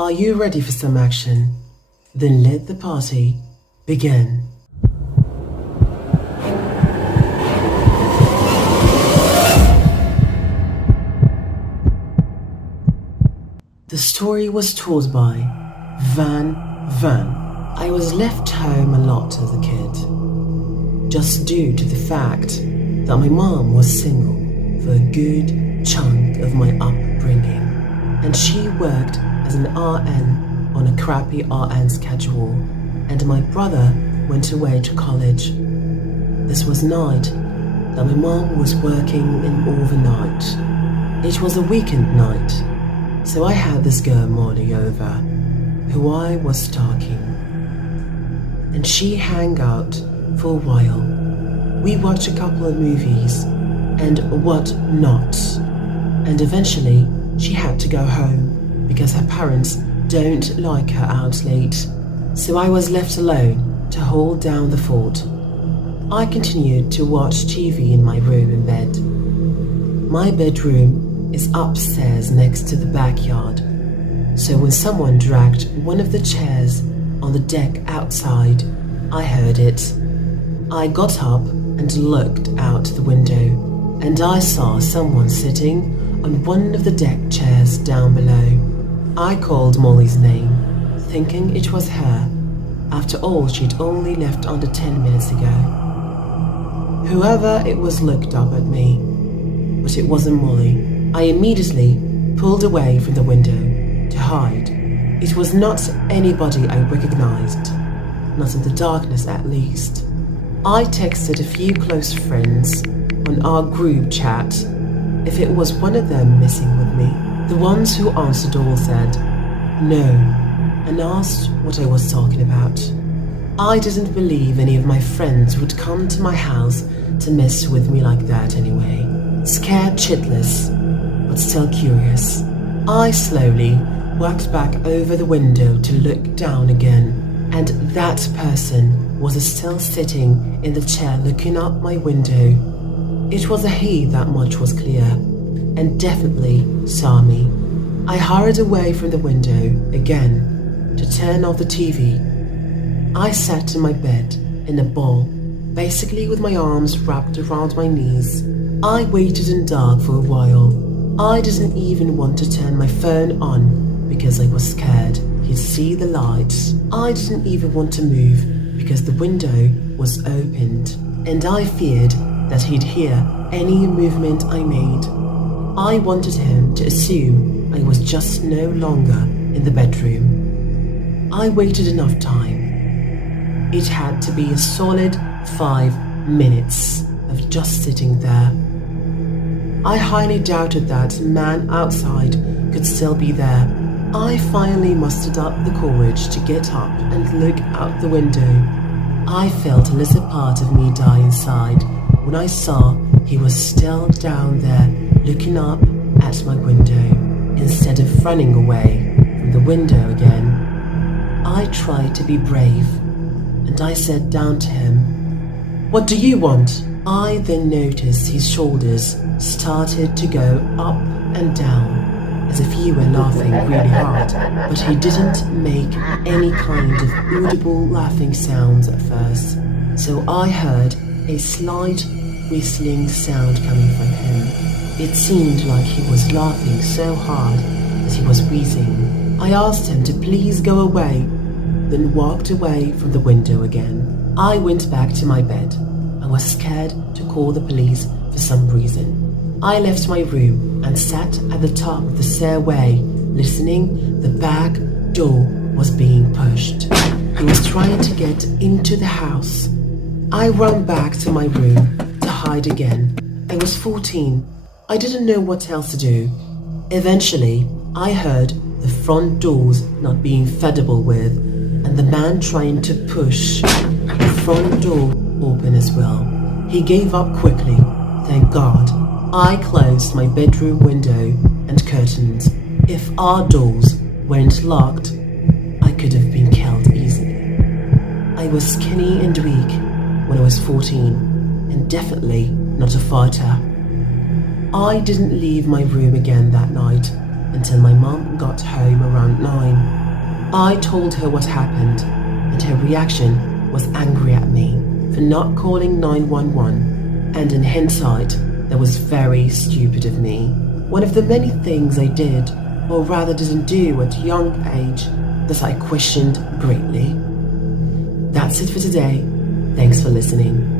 Are you ready for some action? Then let the party begin. The story was told by Van Van. I was left home a lot as a kid, just due to the fact that my mom was single for a good chunk of my upbringing, and she worked as an RN on a crappy RN schedule, and my brother went away to college. This was night that my mom was working in overnight. It was a weekend night, so I had this girl Molly over, who I was stalking, and she hung out for a while. We watched a couple of movies and what not, and eventually she had to go home because her parents don't like her out late, so I was left alone to hold down the fort. I continued to watch TV in my room in bed. My bedroom is upstairs next to the backyard, so when someone dragged one of the chairs on the deck outside, I heard it. I got up and looked out the window, and I saw someone sitting on one of the deck chairs down below. I called Molly's name, thinking it was her. After all, she'd only left under 10 minutes ago. Whoever it was looked up at me, but it wasn't Molly. I immediately pulled away from the window to hide. It was not anybody I recognized, not in the darkness at least. I texted a few close friends on our group chat if it was one of them messing with me. The ones who answered all said no and asked what I was talking about. I didn't believe any of my friends would come to my house to mess with me like that anyway. Scared shitless, but still curious, I slowly walked back over the window to look down again, and that person was still sitting in the chair looking up my window. It was a he, that much was clear, and definitely saw me. I hurried away from the window again to turn off the TV. I sat in my bed in a ball, basically with my arms wrapped around my knees. I waited in dark for a while. I didn't even want to turn my phone on because I was scared he'd see the lights. I didn't even want to move because the window was opened, and I feared that he'd hear any movement I made. I wanted him to assume I was just no longer in the bedroom. I waited enough time. It had to be a solid 5 minutes of just sitting there. I highly doubted that man outside could still be there. I finally mustered up the courage to get up and look out the window. I felt a little part of me die inside when I saw he was still down there looking up at my window instead of running away from the window again. I tried to be brave, and I said down to him, "What do you want?" I then noticed his shoulders started to go up and down as if he were laughing really hard, but he didn't make any kind of audible laughing sounds at first, so I heard a slight whistling sound coming from him. It seemed like he was laughing so hard that he was wheezing. I asked him to please go away, then walked away from the window again. I went back to my bed. I was scared to call the police for some reason. I left my room and sat at the top of the stairway, listening. The back door was being pushed. He was trying to get into the house. I ran back to my room to hide again. I was 14. I didn't know what else to do. Eventually, I heard the front doors not being fiddled with, and the man trying to push the front door open as well. He gave up quickly, thank God. I closed my bedroom window and curtains. If our doors weren't locked, I could have been killed easily. I was skinny and weak when I was 14, and definitely not a fighter. I didn't leave my room again that night. until my mom got home around 9. I told her what happened, and her reaction was angry at me for not calling 911, and in hindsight, that was very stupid of me. One of the many things I did, or rather didn't do at a young age, that I questioned greatly. That's it for today. Thanks for listening.